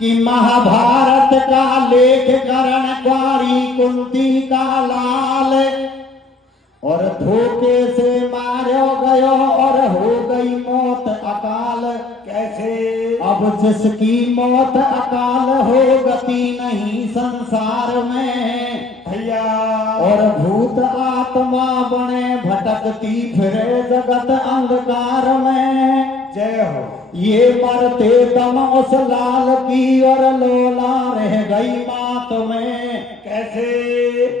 कि महाभारत का लेख करण क्वारी कुंती का लाल और धोखे से मारो गयो और हो गई मौत अकाल। कैसे? अब जिसकी मौत अकाल हो गति नहीं संसार में भैया, और भूत आत्मा बने भटकती फिरे जगत अंधकार में। जय हो। ये मरते दम उस लाल की और लोला रह गई मात में। कैसे?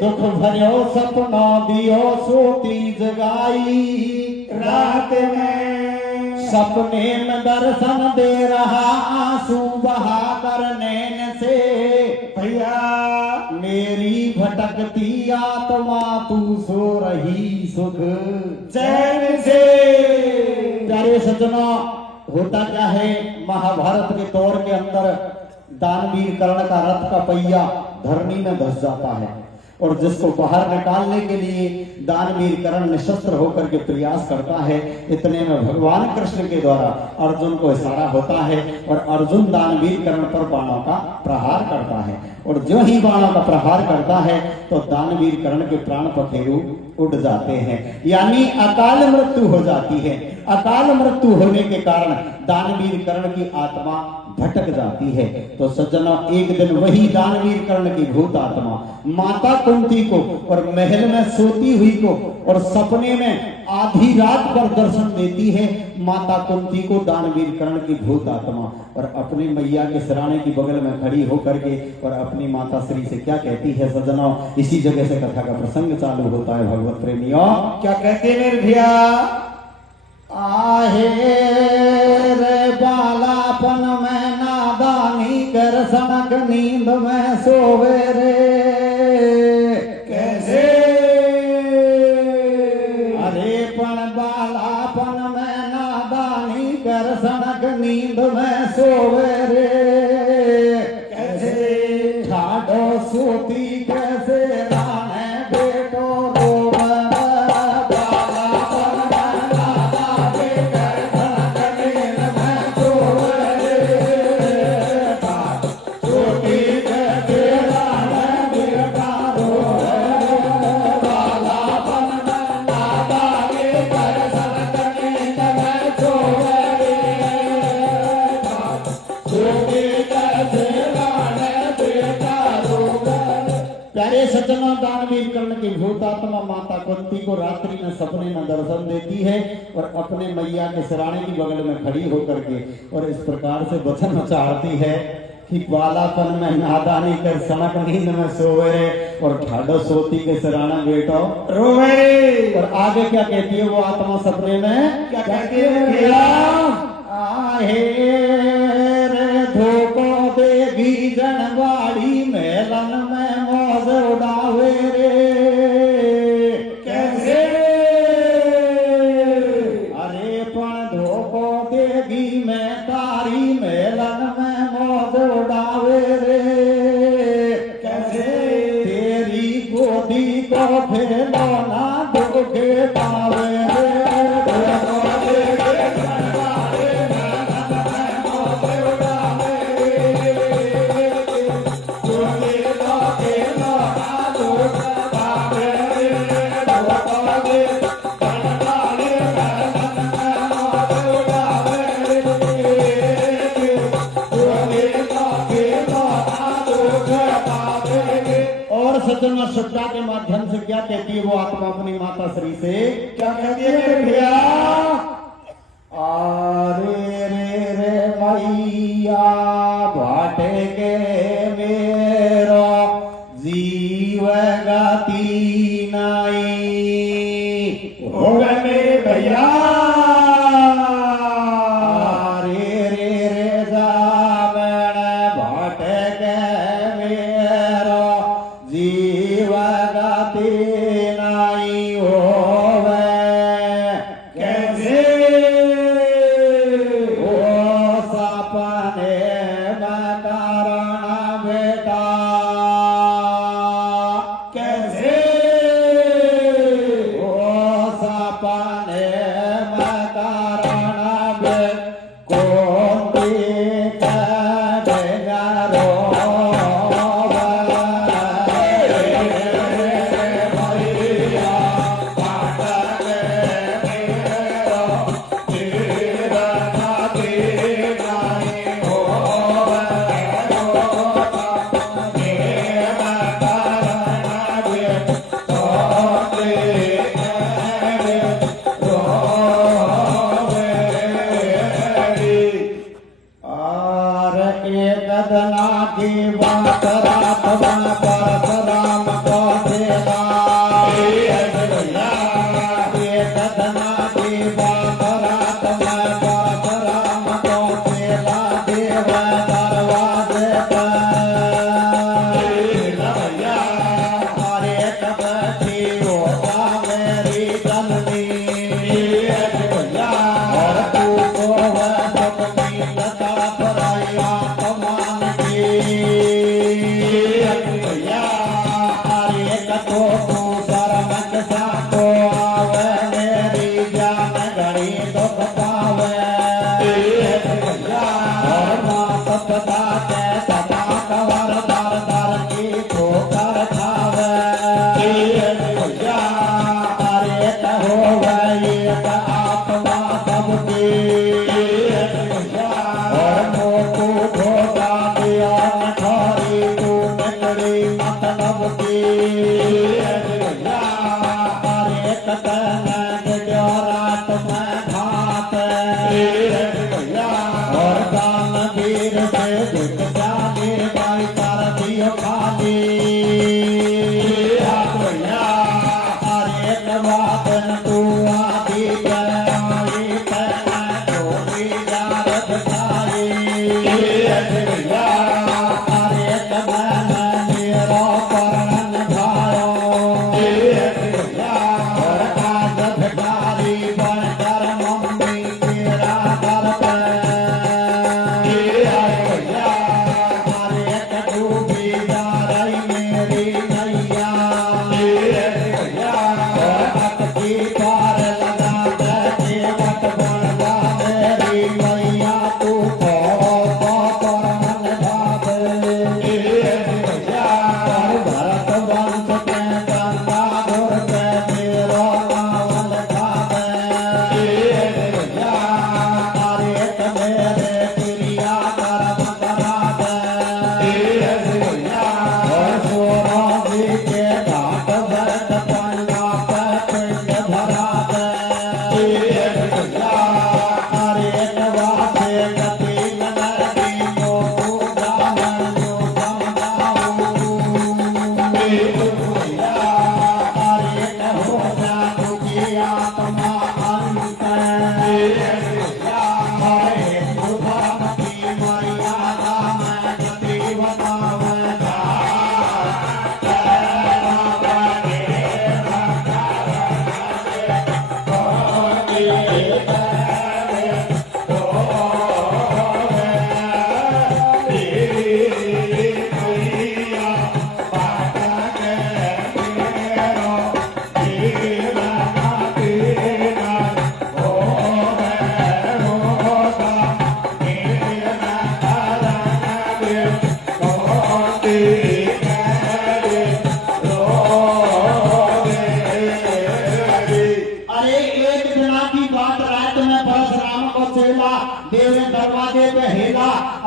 दुख भरियो सपना दियो सोती जगाई रात में सपने में दर्शन दे रहा आंसू बहा कर नैन से। भैया, मेरी भटकती आत्मा तू सो रही सुख चैन से। प्यारे सज्जनों, होता क्या है, महाभारत के दौर के अंदर दानवीर कर्ण का रथ का पहिया धरनी में धस जाता है और जिसको बाहर निकालने के लिए दानवीर कर्ण निशस्त्र होकर के प्रयास करता है। इतने में भगवान कृष्ण के द्वारा अर्जुन को इशारा होता है और अर्जुन दानवीर कर्ण पर बाणों का प्रहार करता है और जो ही बाणों का प्रहार करता है तो दानवीर कर्ण के प्राण पखेरु उड़ जाते हैं, यानी अकाल मृत्यु हो जाती है। अकाल मृत्यु होने के कारण दानवीर कर्ण की आत्मा भटक जाती है। तो सज्जनों, एक दिन वही दानवीर कर्ण की भूत आत्मा माता कुंती को और महल में सोती हुई को और सपने में आधी रात पर दर्शन देती है। माता कुंती को दानवीर कर्ण की भूत आत्मा और अपनी मैया के सिराने की बगल में खड़ी होकर के और अपनी माता श्री से क्या कहती है सज्जनों, इसी जगह से कथा का प्रसंग चालू होता है। भगवत प्रेमियों, क्या कहते हैं मेरे भैया? आहे रे बालापन में नादानी कर सनक नींद में सोवे रे। कैसे? अरे पण बालापन में नादानी कर सनक नींद में सोवे रे। कैसे? ठाडो सोती कैसे राने बेटो रोवे। प्यारे सज्जनों, दानवीर कर्ण की भूतात्मा माता कुंती को रात्रि में सपने में दर्शन देती है और अपने मैया के सिराने की बगल में खड़ी होकर के और इस प्रकार से वचन उच्चारती है कि बालापन में नादानी कर सनक नींद में सोवे और ठाडो सोती के सिराना बेटो रोवे। और आगे क्या कहती है वो आत्मा सपने में? क्या कहती है भैया? आहे रे धोको देवी जनवाड़ी मेलन में मौज उड़ावे रे। कैसे? अरे पण धोको देवी में तारी मेलन में मौज उड़ावे रे। कैसे? तेरी गोदी को फैलाना दुखे पावे रे। सज्जनों, श्रद्धा के माध्यम से क्या कहती है वो आत्मा अपनी माता श्री से? क्या कहती है मेरे भैया? अरे रे मैया भाटे के मेरो जीव गति नहीं होगा मेरे भैया। अरे रे जावण भाटे के मेरो जीव गति नहीं होवे। कैसे? ओ सपने में कारण बेटा। कैसे?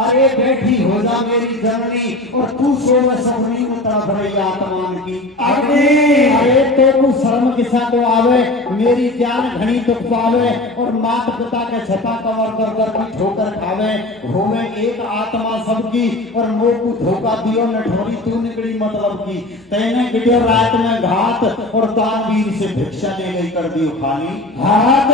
अरे बैठी हो जा मेरी जननी और तू सोवे सपनी में तरफ रही आत्मान की अरे तो तू शर्म किसा को आवे मेरी जान घनी दुख पावे और मात पिता के छपा कवर कर कर की ठोकर खावे घूमे एक आत्मा सबकी और मोह को धोखा दियो नठोरी तू निकली मतलब की तैने गिडियो रात में घात और दानवीर से भिक्षा ले ले कर दियो खाली हाथ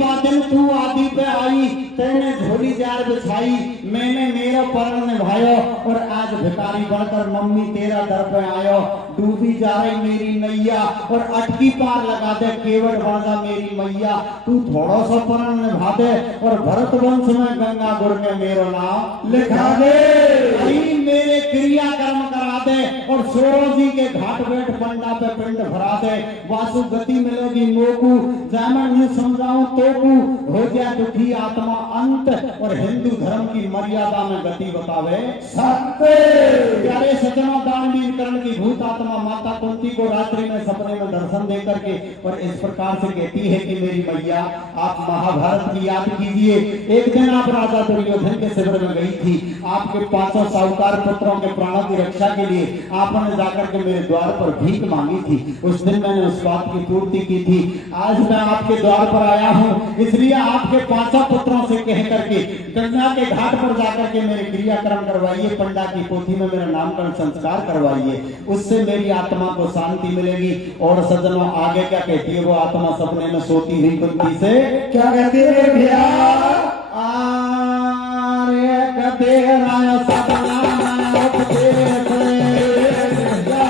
बादल तू आदि पे आई तैने झोली जार बिछाई मैंने मेरा परण निभायो और आज भिखारी बनकर मम्मी तेरा दर पे आयो डूबी जा रही मेरी नैया और अटकी पार लगा दे केवट बन जा मेरी मैया तू थोड़ा सा परण निभा दे और भरत वंश में गंगापुर में मेरा नाम लिखा दे मेरे क्रिया कर्म करा दे और सोरो जी के घाट बैठ पंडा पे पिंड भरा दे, वासु गति मिलेगी मोकू, जामन यूं समझाऊं तोकू, हो जाए दुखी आत्मा अंत, और हिंदू धर्म की मर्यादा में गति बतावे सत्य। प्यारे सज्जनों, दानवीर कर्ण की भूत आत्मा माता कुंती को रात्रि में सपने में दर्शन दे करके और इस प्रकार से कहती है कि मेरी मैया, आप महाभारत की याद कीजिए। एक दिन आप राजा दुर्योधन के शिविर में गई थी, आपके 500 साहूकार पुत्रों के प्राणों की रक्षा के लिए आपने जाकर के मेरे द्वार पर भीख मांगी थी। उस दिन मैंने उस बात की पूर्ति की थी। आज मैं आपके द्वार पर आया हूँ, इसलिए आपके 500 पुत्रों से कह करके गंगा के घाट पर जाकर के मेरे क्रियाक्रम करवाइए, पंडा की पोथी में मेरा नामकरण संस्कार करवाइए, उससे मेरी आत्मा को शांति मिलेगी। और सज्जनों, आगे क्या कहती है वो आत्मा सपने में सोती हुई कुंती से? क्या कहती है भैया? आरे कदे राय सपना में उपदेश या,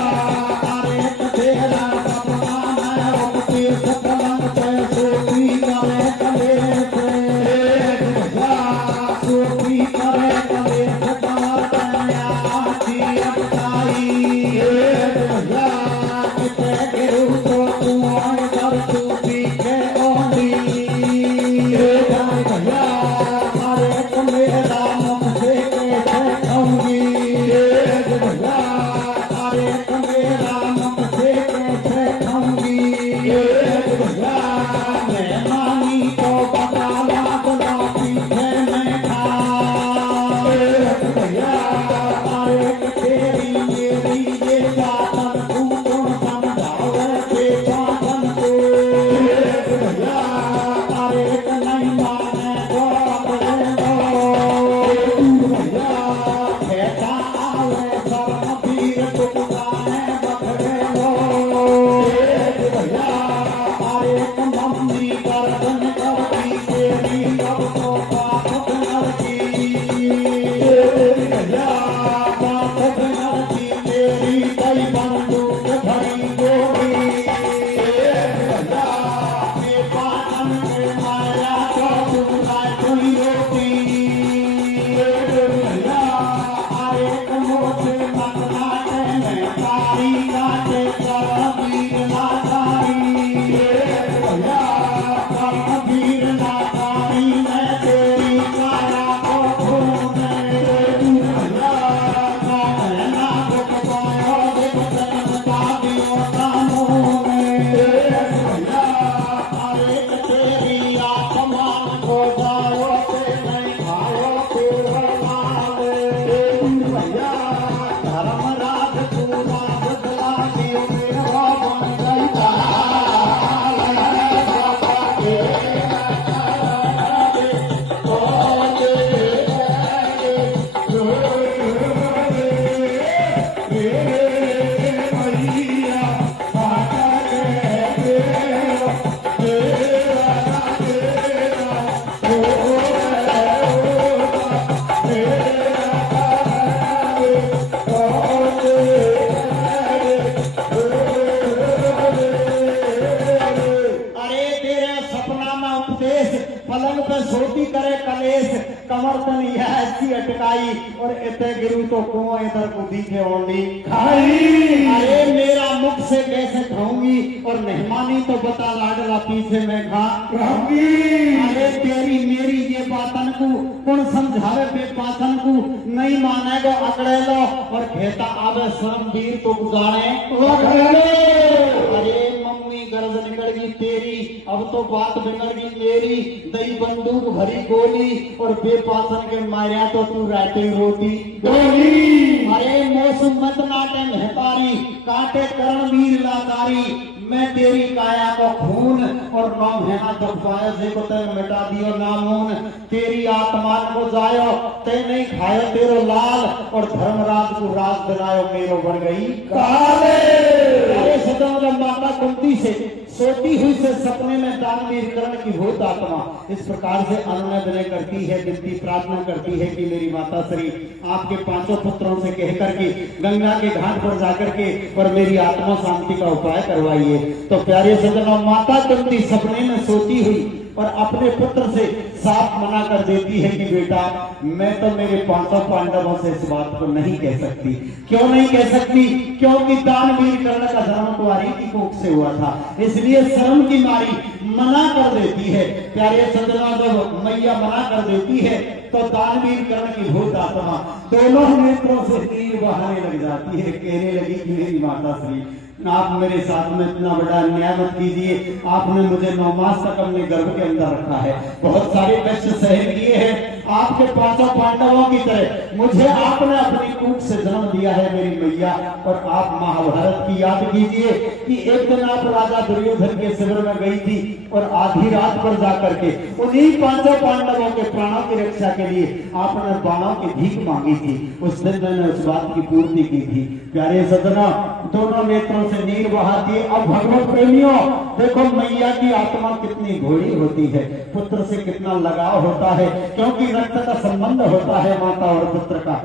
आरे कदे राय सपना में उपदेश, पलंग पे सोती करे कलेश या, सोती करे कलेश, कमर पे आँखी अपनाई या, किसे गिरू तो तू आए कर तू पीछे ओंधी भैया, अरे मेरा मुख से कैसे खाऊंगी भैया, अरे मेरा मुख से कैसे खाऊंगी भैया, मैं मानी तो बताना बना पीछे में खा भैया, अरे तेरी मेरी ये जातन तू कौन समझावे के जातन को भैया, अरे नहीं माने तो अपने लो भैया, कहता आवे शर्म पीर टुकड़ाने बखरे लो भैया, अरे मम्मी गर्दन करती तेरी अब तो पाप नरकी भैया, पाप नरकी तेरी कई बंदूक भरी गोली भैया, ये पाटन के माया तो चुराए कोई रोटी भैया, अरे मोटे मतना में कारी काटे करबीर नाकारी भैया, करबीर नाकारी में तेरी काया को घूमे भैया, कहना दुख पायो दुख जनता दियो कानों में भैया, अरे तेरी आत्मान को जाओ ते नहीं खाओ तू बर्बाद भैया, धर्मराज पूरा बदला दियो मेरा बन गई पलंग पे सोती करे कलेश, कमर तन यह ऐसी अटकाई, और इतने गिरू तो कुआं इधर कूदी के ओंडी खाई। अरे मेरा मुख से कैसे खाऊंगी, और मेहमानी तो बता लाडला पीछे में खा रहूंगी। अरे तेरी मेरी ये बातन को कौन समझावे बेपातन को, नहीं माने गो अकड़े लो, और कहता आवे शर्मवीर तो गुजारे अरे मम्मी गरज निकल गई तेरी, अब तो बात बिगड़ गई मेरी, दही बंदूक भरी गोली, और बेपासन के मारिया तो तू रहते रोटी गोली। अरे मौसम मत नाटे महतारी, काटे करणवीर लाकारी, मैं तेरी काया को खून, और 9 महीना जब पाया से को तय मिटा दियो नामून, तेरी आत्मा को जायो ते नहीं खायो तेरो लाल, और धर्मराज को राज दिलायो मेरो बन गई काले। अरे सदा माता कुंती से सोती हुई से सपने में दानवीर कर्ण की भूत आत्मा इस प्रकार से अनुनय विनय करती है, विनती प्रार्थना करती है कि मेरी माता श्री आपके 5 पुत्रों से कह करके गंगा के घाट पर जाकर के और मेरी आत्मा शांति का उपाय करवाइए। तो प्यारे सज्जनों, माता कुंती सपने में सोती हुई और अपने पुत्र से साफ मना कर देती है कि बेटा मैं तो मेरे पांचों पांडवों से इस बात को नहीं कह सकती। क्यों नहीं कह सकती? क्योंकि दानवीर कर्ण का जन्म कुंवारी की कोख से हुआ था, इसलिए शर्म की मारी मना कर देती है। प्यारे सज्जनों, जब मैया मना कर देती है तो दानवीर कर्ण की भूत आत्मा दोनों नेत्रों से तीर बहाने लग जाती है। कहने लगी कि मेरी माता श्री, आप मेरे साथ में इतना बड़ा अन्याय मत कीजिए। आपने मुझे 9 मास तक अपने गर्भ के अंदर रखा है, बहुत सारे कष्ट सहन किए हैं। आपके पांचों पांडवों की तरह मुझे आपने अपनी कूख से जन्म दिया है मेरी मैया। और आप महाभारत की याद कीजिए कि एक दिन आप राजा दुर्योधन के शिविर में गई थी और आधी रात पर जाकर के उन्हीं पांचों पांडवों के प्राणों की रक्षा के लिए आपने बाणों की भीख मांगी थी। उस दिन मैंने उस बात की पूर्ति की थी। प्यारे सज्जनों, दोनों नेत्रों से नीर बहाती है। अब भगवत प्रेमियों देखो मैया की आत्मा कितनी घोड़ी होती है, पुत्र से कितना लगाव होता है, क्योंकि रक्त का संबंध होता है माता और पुत्र का।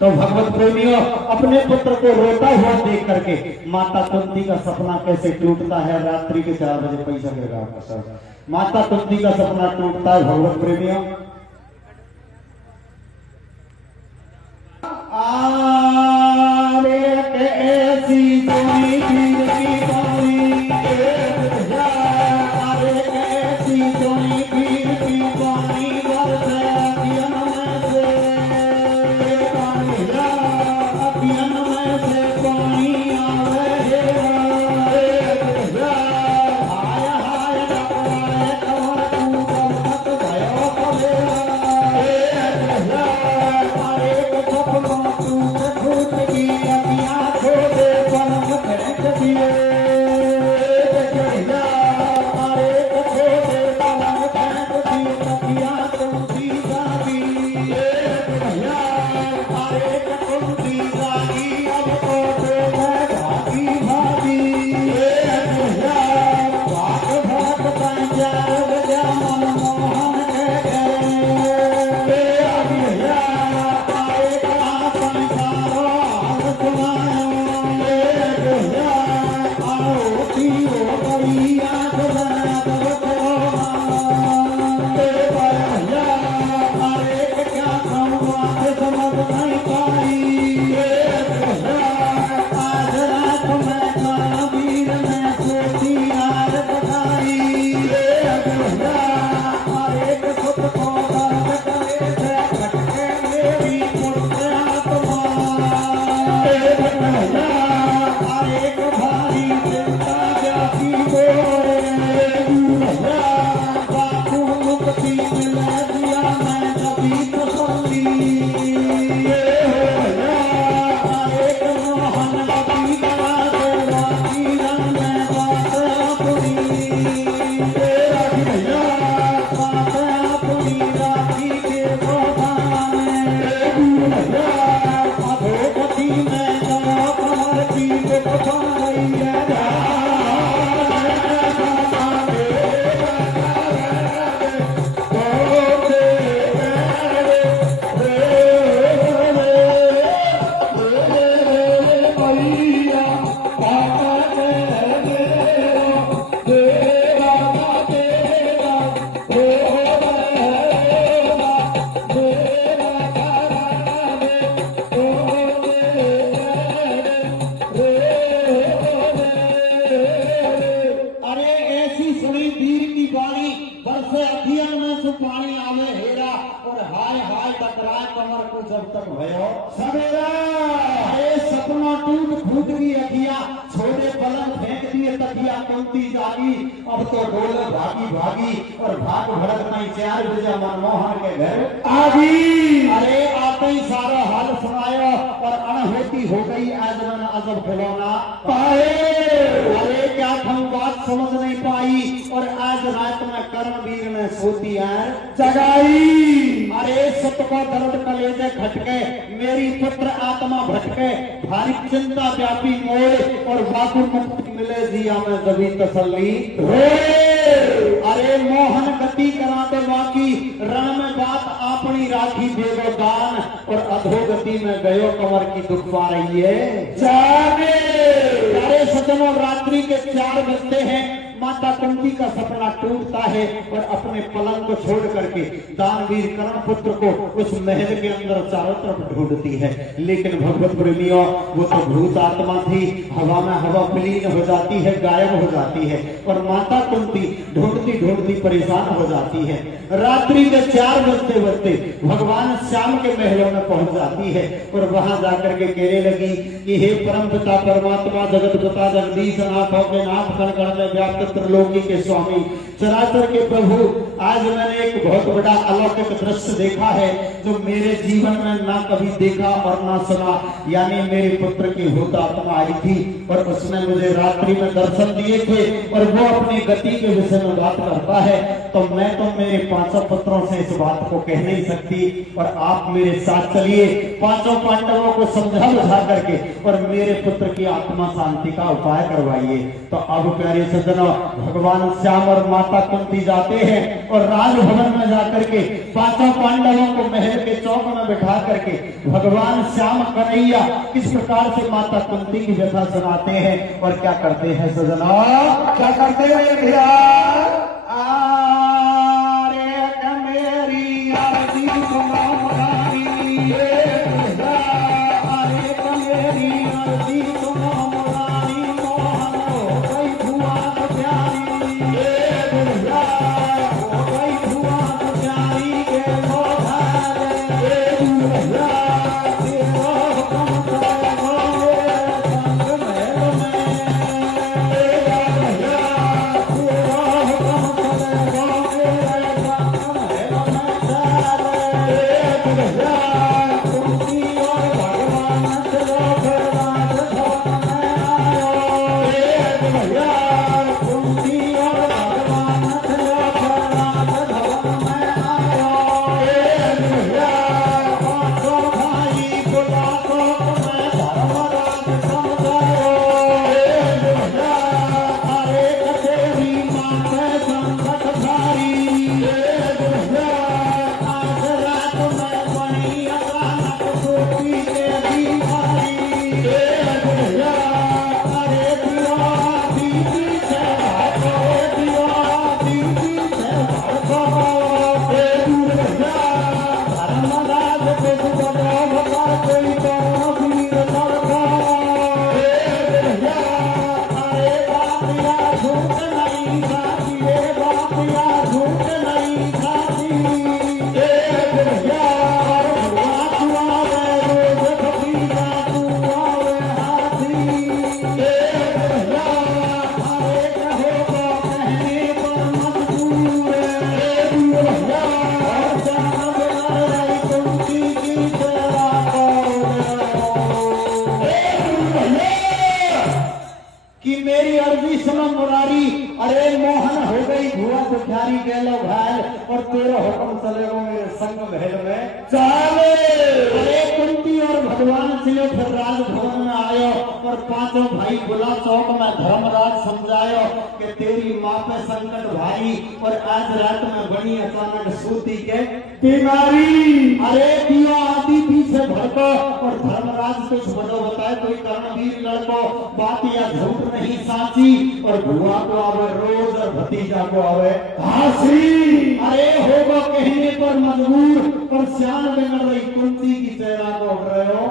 तो भगवत प्रेमियों अपने पुत्र को रोता हुआ देख करके माता कुंती का सपना कैसे टूटता है। रात्रि के 4 बजे पैसा गिरेगा आपका सर, माता कुंती का सपना टूटता है। भगवत प्रेमियों ऐसी कोई पीर की पानी, अरे ऐसी कोई पीर की पानी बरसे अखियन में से पानी, अखियन में से पानी आवे। हाय हाय डकवाए कमर तू कमत भयो कबेरा, अरे सपना तू फूट की अखियां खोदे पलक फेंक दिए। अरे खोदे पलक फेंक दिए अखियां तुमसी जागी। अरे तुमसी जागी अब तो मैं भागी भागी। भाग भाग पंजाब जा मनमोहन के घरे। आए का संसारो हाल सुनायो। आओ पीओ बड़ी आंख बना करो। अरे क्या कहूँ आंख समझ नहीं पाई। आज रात में काबीर में सोची यार बताई। अरे खुद को दर्द करे से खटके मेरी मुझसे आत्मा। अरे भारी चिंता जाती बोले, बापू मुक्ति मिला दिया मैं कभी तसल्ली। अरे मोहन कभी करा दे बाकी रंग में बात अपनी। बात अपनी राखी के गोदाने, अधोगति में जाओ कमर की दुख रही है। अरे ऐसी सुनी तीर की बाणी बरसे अखियन में से पानी आवे हेरा। और हाय हाय टकराए कमर को जब तक भयो सवेरा। अरे सपना टूट फूट की अखियां छोड़े पलंग फेंक दिए तकिया कुंती जागी। अब तो डोले भागी भागी और भाग भड़क नहीं 4 बजे मनमोहन के घर आगी। अरे आते ही सारा हाल सुनायो और अनहोती हो गई आज मन अजब खिलौना पाए। अरे क्या हम बात समझ नहीं पाई और आज रात में कर्मवीर ने सोती यार जगाई। अरे सत को दर्द कलेजे खटके मेरी पुत्र आत्मा भटके। भारी चिंता व्यापी मोड़ और बापू मुक्ति मिले जिया में जबी तसल्ली। अरे मोहन गति कराते बाकी रण में बात अपनी राखी देवो दान। और अधोगति में गयो कमर की दुख पा रही है जागे। अरे सजनों रात्रि के 4 बजते हैं। माता कुंती का सपना टूटता है और अपने पलंग को छोड़ करके दानवीर कर्ण पुत्र को उस महल के अंदर चारों तरफ ढूंढती है। लेकिन भगवत प्रेमियों, वो तो भूत आत्मा थी, हवा में हवा विलीन हो जाती है, गायब हो जाती है और माता कुंती ढूंढती ढूंढती परेशान हो जाती है। रात्रि के 4 बजते बजते भगवान श्याम के महलों में पहुंच जाती है और वहां जाकर के कहने लगी कि हे परम पिता परमात्मा, जगत पिता जगदीश नाथों के नाथ, कण कण में व्याप्त त्रिलोकी के स्वामी, चराचर के प्रभु, आज मैंने एक बहुत बड़ा अलौकिक दृश्य देखा है जो मेरे जीवन में ना कभी देखा और ना सुना। यानी मेरे पुत्र की भूत आत्मा आई थी और उसने मुझे रात्रि में दर्शन दिए थे और वो अपनी गति के विषय में बात करता है। तो मैं तो मेरे 5 पुत्रों से इस बात को कह नहीं सकती और आप मेरे साथ चलिए, 5 पांडवों को समझा बुझा करके और मेरे पुत्र की आत्मा शांति का उपाय करवाइए। तो अब प्यारे सज्जनों, भगवान श्याम और माता कुंती जाते हैं और राजभवन में जाकर के 5 पांडवों को महल के चौक में बिठा करके भगवान श्याम कन्हैया किस प्रकार से माता कुंती की व्यथा सुनाते हैं और क्या करते हैं सज्जनों, क्या करते हैं भैया? मेरी आरती सुनो मुरारी, अरे मेरी आरती सुनो मुरारी, मोहन हो गई भुवन प्यारी, हो गई भुवन प्यारी के कि मेरी अर्जी सुनो मुरारी, अरे मोहन हो गई भुआ दुखारी गेलो घायल और तेरा हुक्म चलेगा मेरे संग महल में चाले। अरे कुंती और भगवान चले फिर राजभवन में आयो और 5 भाई बुला चौक में धर्मराज समझायो कि तेरी माँ पे संकट भाई और आज रात में बनी अचानक सूती के बीमारी। अरे दिया आदि पीछे भड़को और धर्मराज कुछ बनो बताए कोई कर्णवीर लड़को, बात या झूठ नहीं साची और भुआ को आवे रोज और भतीजा को आवे हासी। अरे होगा कहने पर मजबूर पर श्याम बिगड़ रही कुंती की चेहरा को उठ रहे हो।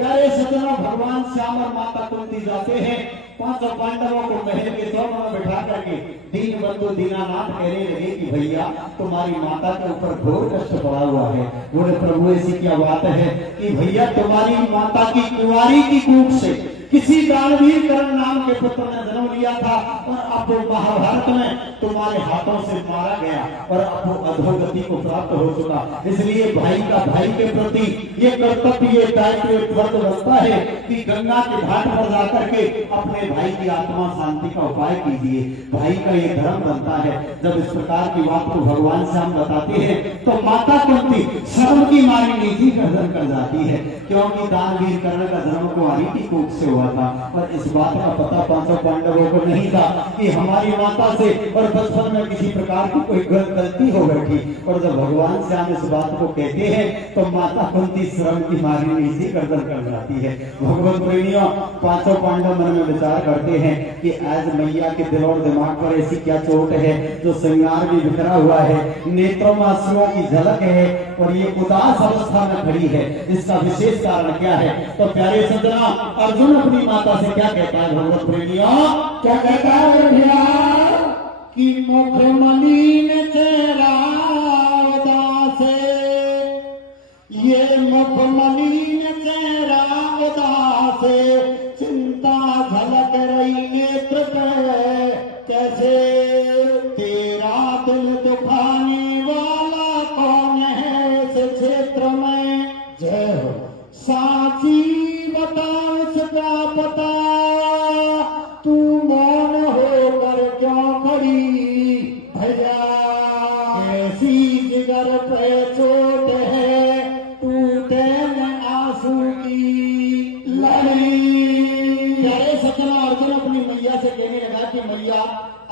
प्यारे सज्जनों, भगवान श्याम और माता कुंती जाते हैं 5 पांडवों को महल के चौक में बिठा करके दीन बंधु दीनानाथ कहने लगे कि भैया तुम्हारी माता के ऊपर घोर कष्ट पड़ा हुआ है। बोले प्रभु ऐसी क्या बात है कि भैया तुम्हारी माता की कुंवारी की कूख से किसी दानवीर कर्ण नाम के पुत्र ने जन्म लिया था और अब वो महाभारत में तुम्हारे हाथों से मारा गया और अब वो अधोगति को प्राप्त हो चुका। इसलिए भाई का भाई के प्रति ये कर्तव्य, ये दायित्व, एक फर्ज बनता है कि गंगा के घाट पर जाकर के अपने भाई की आत्मा शांति का उपाय कीजिए। भाई का ये धर्म बनता है। जब इस प्रकार की बात को भगवान श्याम बताते हैं तो माता कुंती शर्म की मारी नीति गर्दन कर जाती है, क्योंकि दानवीर कर्ण का जन्म कुंवारी की कोख से हुआ हुआ था। और इस बात का पता पांचों पांडवों को नहीं था कि हमारी माता से और बचपन में किसी प्रकार की कोई गलती हो बैठी। और जब भगवान श्याम इस बात को कहते हैं तो माता कुंती श्रम की मारी में इसी गर्दन कर जाती है। भगवत प्रेमियों, पांचों पांडव मन में विचार करते हैं कि आज मैया के दिल और दिमाग पर ऐसी क्या चोट है जो श्रृंगार भी बिखरा हुआ है, नेत्रों में आंसुओं की झलक है और ये उदास अवस्था में खड़ी है। इसका विशेष कारण क्या है? तो प्यारे सज्जना, अर्जुन अपनी माता से क्या कहता है भगवत प्रेमियों? क्या कहता है भैया कि मुख मलिन चेहरा उदास, ये मुख मलिन चेहरा उदास, चिंता झलक रही नेत्र पे, कैसे तेरा दिल दुखाने वाला कौन है इस क्षेत्र में? जय हो। साची बता उसका पता, तू मौन होकर क्यों खड़ी? भैया ऐसी जिगर पे चोट है, टूटे न आंसू की लड़ी। प्यारे सज्जना, अर्जुन अपनी मैया से कहने लगा कि मैया,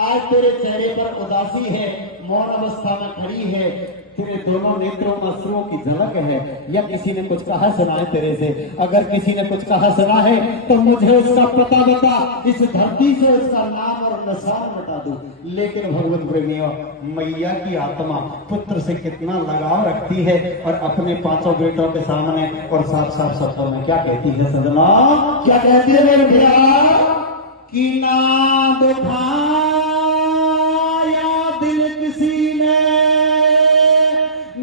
आज तेरे चेहरे पर उदासी है, मौन अवस्था में खड़ी है, तेरे दोनों नेत्रों में आंसुओं की झलक है, या किसी ने कुछ कहा सुना है तेरे से? अगर किसी ने कुछ कहा सुना है तो मुझे उसका पता बता, इस धरती से उसका नाम और निशान बता दो। लेकिन भगवत प्रेमियों, मैया की आत्मा पुत्र से कितना लगाव रखती है और अपने पांचों बेटों के सामने और साफ साफ शब्दों में क्या कहती है सजना? क्या कहती है मेरे भैया कि ना दुखाया दिल किसी ने,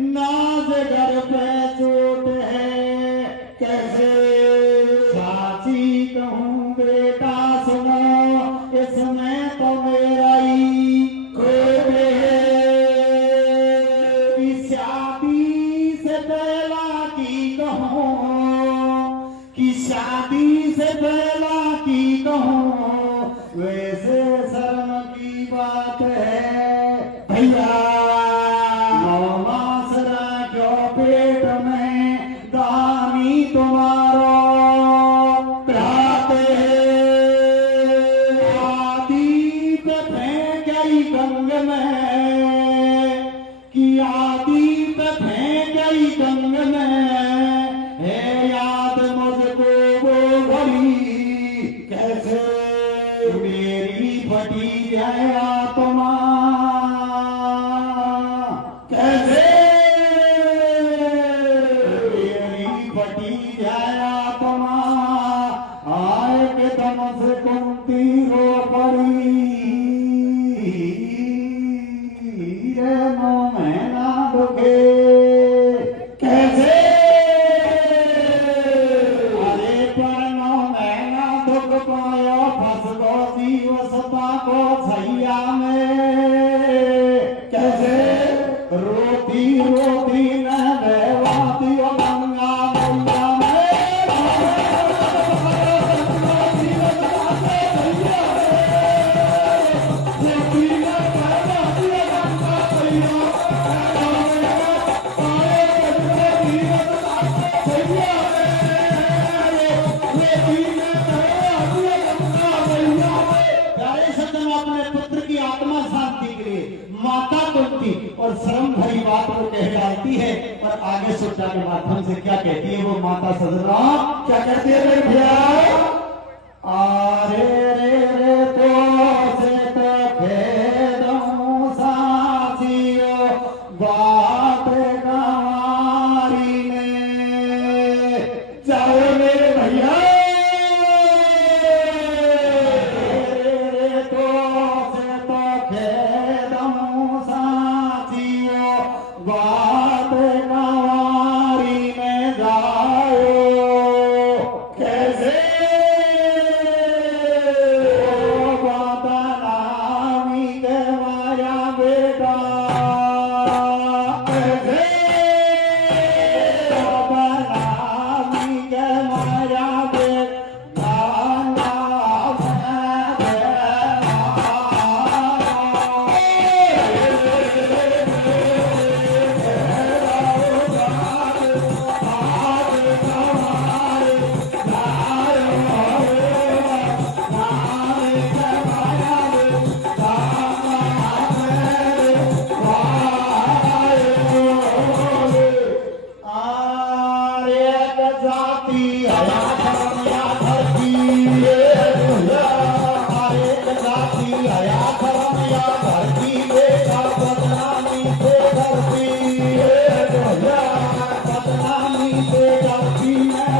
नाज घर पे चोट है, कैसे साची कहूँ बेटा सुनो, इसमें तो मेरा ही कोई है। शादी से पहला की कहूँ, कि शादी से पहला की कहूँ, वैसे शर्म की बात है भैया। नौ मास रखो पेट में, दानी तुम्हारो प्राते आदि पे फेंक गई गंग में, कि आदि पे फेंक गई गंग में, है याद मुझको वो घड़ी, कैसे मेरी फटी जाए आत्मा, कैसे मेरी फटी जाए आत्मा, आए के दम से कुंती रो पड़ी, रे नो मैं ना दुखे, कैसे अरे पर नो मैं ना दुख पायो, फंस गो दिवसता को छैया में, कैसे रोती रोती न बहवाती ओ गंगा मैया में, प्यारे सज्जन, अपने पुत्र की आत्मा शांति के लिए माता कुंती और श्रम भरी बात को कह डालती है और आगे शिक्षा के माध्यम से क्या कहती है वो माता सजना? क्या कहती है मेरे भैया? आरे रे तो से तो खेदों साचियो, बात कमारी में जाओ मेरे भैया। रे तो से तो खेदों साचियो, बात कमारी में जाओ, कैसे जाती आया धर्म या धरती एक जाति आया धर्म या धरती बेटा बदनामी से धरती बदनामी से धरती में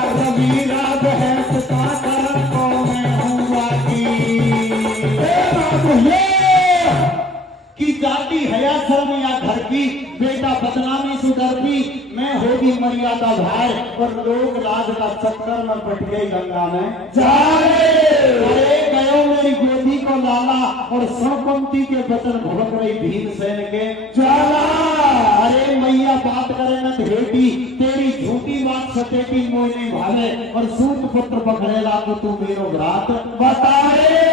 होगी मर्यादा भाई की जाति हया शर्म या घर की बेटा बदनामी से डरती मैं होगी मर्यादा भाई और लोग लाज का चक्कर में पट गई गंगा में अरे गयो मेरी गोदी को लाला और सणपंथी के वचन भड़क रही भीमसेन के जाला अरे मैया बात करे न भेटी तेरी झूठी बात सतेटी मोह नहीं भावे और सूत पुत्र पकड़ेला तो तू मेरो भ्रात बताए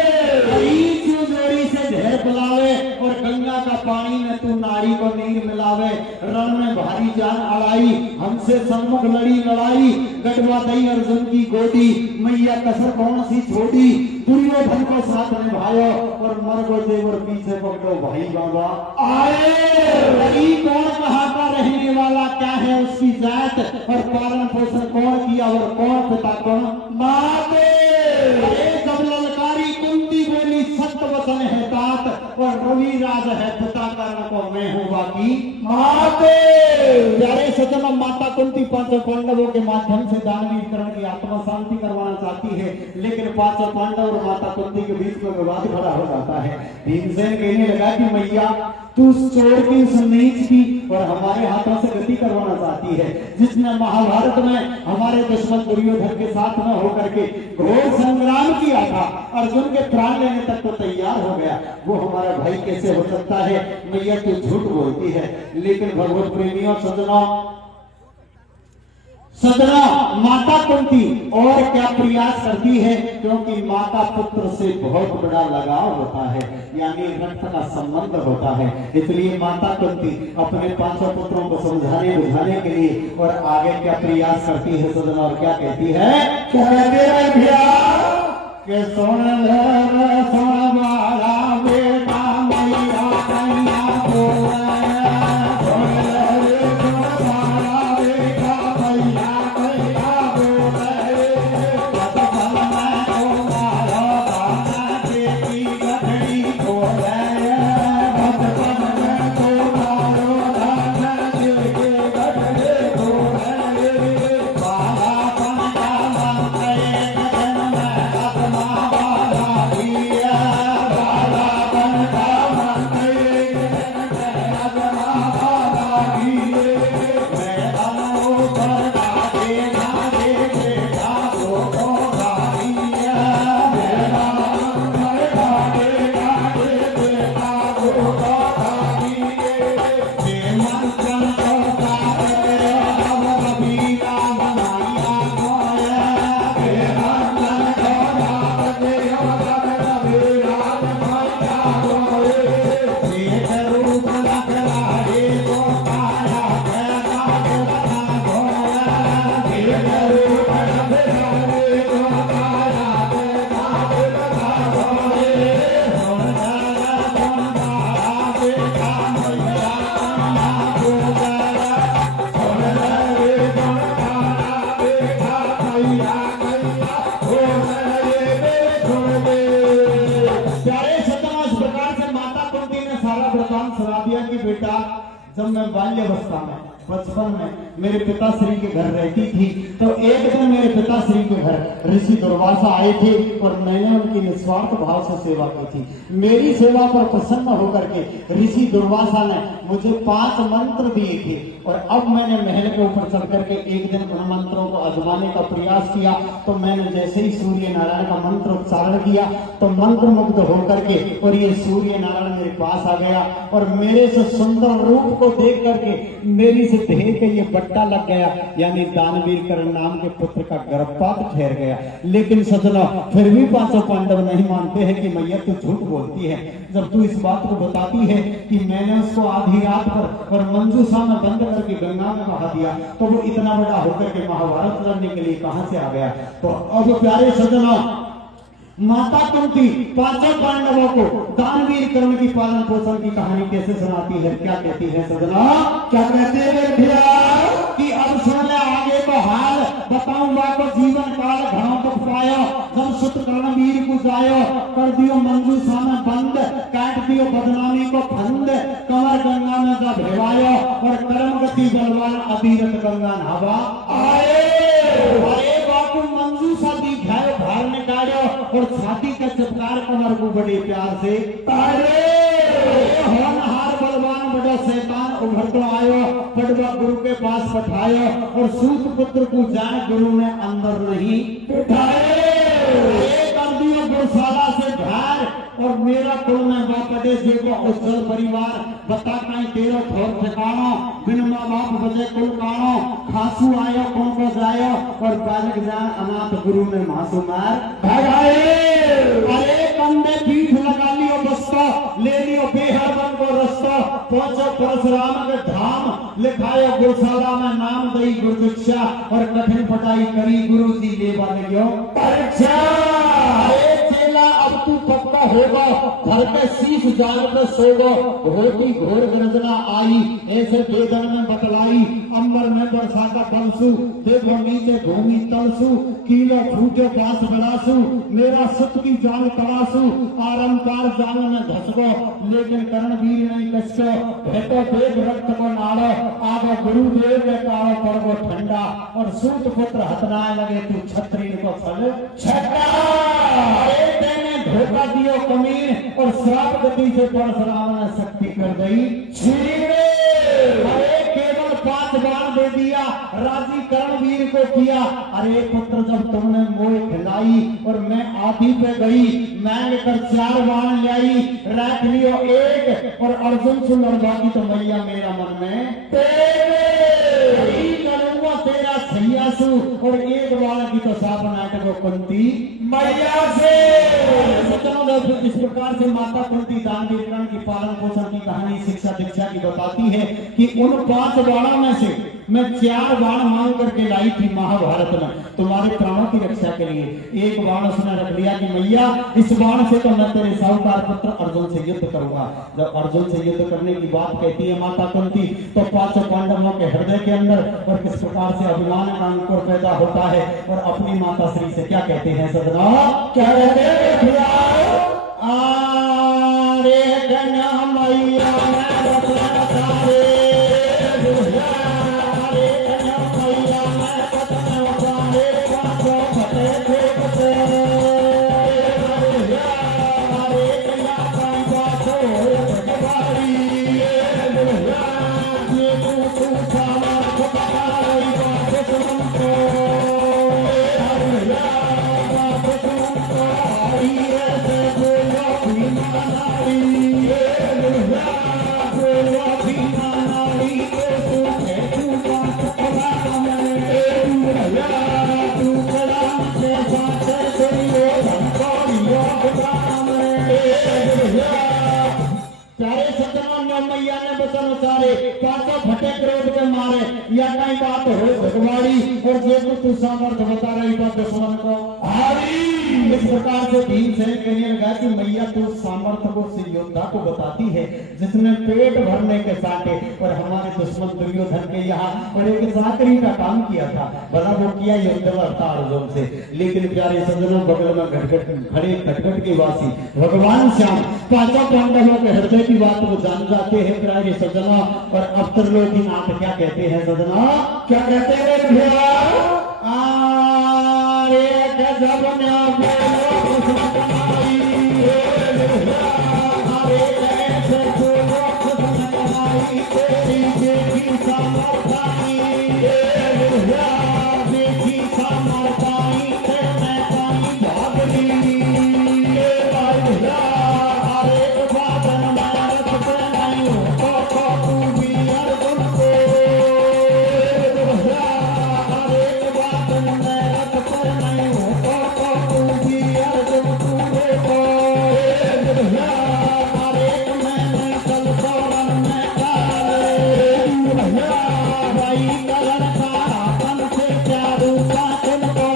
जोड़ी से ढेर बुलावे और गंगा का पानी में तू नारी को नीर मिलावे रण में भारी जान अड़ाई हमसे सम्मुख लड़ी लड़ाई गढ़वा दई अर्जुन की गोदी मैया कसर कौन सी छोड़ी दुर्योधन को साथ निभायो और मर गो देवर पीछे पकड़ो भाई बाबा आए कौन कहाँ का रहने वाला क्या है उसकी जात और पालन पोषण कौन किया और कौन पिता कौन माते जब ललकारी कुंती बोली सत्य वचन है तात और रवि राज है पिता कारण को मैं हूँ बाकी माते प्यारे सज्जनों माता कुंती पांचों पांडवों के माध्यम से दानवीकरण की आत्मा शांति करवाना चाहती है लेकिन पांचों पांडव और माता कुंती के बीच में विवाद खड़ा हो जाता है भीमसेन कहने लगा कि मैया तू उस चोर की उस नीच की और हमारे हाथों से गति करवाना चाहती है जिसने महाभारत में हमारे दुश्मन दुर्योधन के साथ में होकर के घोर संग्राम किया था अर्जुन के प्राण लेने तक तो तैयार हो गया वो हमारा भाई कैसे हो सकता है मैया तू झूठ बोलती है लेकिन भगवत प्रेमियों सदना माता कुंती और क्या प्रयास करती है क्योंकि माता पुत्र से बहुत बड़ा लगाव होता है यानी रक्त का संबंध होता है इसलिए माता कुंती अपने पांचों पुत्रों को समझाने बुझाने के लिए और आगे क्या प्रयास करती है सदना और क्या कहती है कि सोन वाला बेटा मैया कन्या बोले प्यारे सज्जनों, इस प्रकार से माता कुंती ने सारा वृतांत सुना दिया कि बेटा, जब मैं बाल्यावस्था में बचपन में मेरे पिताश्री के घर रहती थी, तो एक दिन मेरे पिताश्री के घर ऋषि दुर्वासा आए थे और मैंने उनकी निस्वार्थ भाव से सेवा की थी। मेरी सेवा पर प्रसन्न होकर के ऋषि दुर्वासा ने मुझे 5 मंत्र दिए थे और अब मैंने महल के ऊपर चढ़ करके एक दिन उन मंत्रों को आजमाने का प्रयास किया। तो मैंने जैसे ही सूर्य नारायण का मंत्र उच्चारण किया तो मंत्र मुग्ध होकर के और ये सूर्य नारायण मेरे पास आ गया और मेरे से सुंदर रूप को देख करके मेरी से देह के ये बट्टा लग गया, यानी दानवीर कर्ण नाम के पुत्र का गर्भपात ठहर गया। लेकिन सज्जनों, फिर भी 5 पांडव नहीं मानते हैं कि मैया तू झूठ बोलती है। जब तू इस बात को बताती है कि मैंने उसको आधी रात पर और मंजूषा में बंद करके गंगा में बहा दिया, तो वो इतना बड़ा होकर के महाभारत लड़ने के लिए कहां से आ गया। तो अब प्यारे सज्जनों, माता कुंती 5 पांडवों को दानवीर कर्ण की पालन पोषण की कहानी कैसे सुनाती है, क्या कहती है सजना, क्या कहते हैं भैया कि अब सुन ले आगे को हाल बताऊंगा को जीवन काल घणों दुख पायो, जब सुत कर्णवीर को जायो, कर दियो मंजूषा में बंद, काट दियो बदनामी को फंद, कमर गंगा में जब भेवायो और कर्म गति बलवान अधीरथ गंगा नहावा आए। अरे बापू मंजूषा दी घाय भार निकालो और छाती का चपकार कमर को बड़े प्यार से तारे। होनहार बलवान बड़ा शैतान उभर तो आयो, पटवा गुरु के पास पठायो और सूत पुत्र को जान गुरु ने अंदर नहीं बिठाए। कर दियो गुरुशाला से धार और मेरा कुल में वापटे देखो उज्जवल परिवार, बता कहीं तेरो ठोर ठिकानो, बिन माँ बाप बजे कुल कानो, खांसू आयो कौन को जायो और बालक जान अनाथ गुरु ने मासू मार भगाए। अरे कंधे पीठ लगा लियो बस्तो, ले लियो बेहर बन को रस्तो, पहुंचो परशुराम के धाम, लिखायो गुरुशाला में नाम दई गुरु दीक्षा और कठिन पटाई करी गुरु जी ले वाले परीक्षा। अरे चेला अब तू पक्का होगा, घर पे शीश जाल पे सोगो, होती घोर गर्जना आई, ऐसे वेदन में बतलाई, अंबर में बरसा का बंसु, देखो नीचे भूमि तलसु, कीलो फूटे पास बड़ासु, मेरा सुत की जाल तलासु, आरंकार जाल में धसको, लेकिन कर्णवीर नहीं कसको, भेटो देव रक्त को नाड़ो, आगो गुरुदेव के कारो पड़गो ठंडा और सूत पुत्र हथनाए लगे तू छत्री को फल छटा। धोखा दियो कमीन और श्राप गति से परशुराम ने शक्ति कर गई छीने। अरे केवल 5 बाण दे दिया, राजी कर्णवीर को किया। अरे पुत्र जब तुमने मोह खिलाई और मैं आधी पे गई, मैं कर 4 बाण लाई, रख लियो 1 और अर्जुन से लड़वा की तो मैया मेरा मन में तेरे तेरा सैयासु और 1 बाण की तो साप नाटक कुंती मैया से। इस प्रकार से माता कुंती दानवीर कर्ण की पालन पोषण की कहानी शिक्षा दीक्षा की बताती है कि उन 5 बाणों में से मैं 4 बाण मांग करके लाई थी महाभारत में तुम्हारे प्राणों की रक्षा के लिए। 1 बाण उसने रख लिया कि मैया इस बाण से तो मैं तेरे साहूकार पुत्र अर्जुन से युद्ध करूंगा। जब अर्जुन से युद्ध करने की बात कहती है माता कुंती, तो 5 पांडवों के हृदय के अंदर और किस प्रकार से अभिमान का अंकुर पैदा होता है और अपनी माता श्री से क्या कहते हैं सदना, क्या कहते हैं आरे कन्या मैया मैया ने बचन उचारे, 5 फटे क्रोध के मारे, या कई बात हो भगवाड़ी और जे तू सामर्थ बता रही बात दुश्मन को हारी। इस प्रकार से भीमसेन कहने लगा कि मैया तू सामर्थ्य को उस योद्धा को बताती है जिसने पेट भरने के साथे और हमारे दुश्मन दुर्योधन के यहाँ और एक चाकरी का काम किया था। भला वो किया युद्ध अर्जुन से, लेकिन प्यारे सज्जनों बगल में घटघट खड़े खटखट के वासी भगवान श्याम पांचों पांडवों के हृदय की बात वो जान जाते हैं प्यारे सज्जनों। और अब त्रिलोकीनाथ क्या कहते हैं सज्जनों, क्या कहते हैं भैया? आरे गजब ना बोलो खुशमत नाई, हरे ऐसे बोलो खुशमत नाई, तेरी देखी सामर्थाई, देखी सामर्थाई, तेरे पाई भागली, हरे बादल मारत पे नहीं हो तो तू भी अर्जुन को, हरे बादल मारत पे नहीं हो तो तू भी अर्जुन को, हरे मैंने कल दौरन में डाले, भाई करण का तन से चारू का तुमको,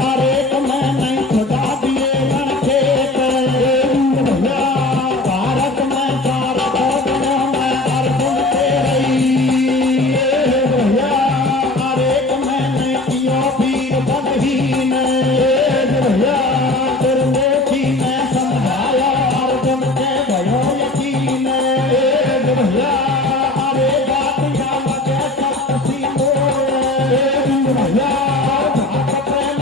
हरे मैंने खुदा दिए लड़के भारत में चारों कोनों में अर्जुन तेरी, हरे मैंने किया वीर बलहीन, दुर्मोही में समझाया अर्जुन के भयो यकीन, हरे बात या लगे सब सी मोरे, भाग प्रेम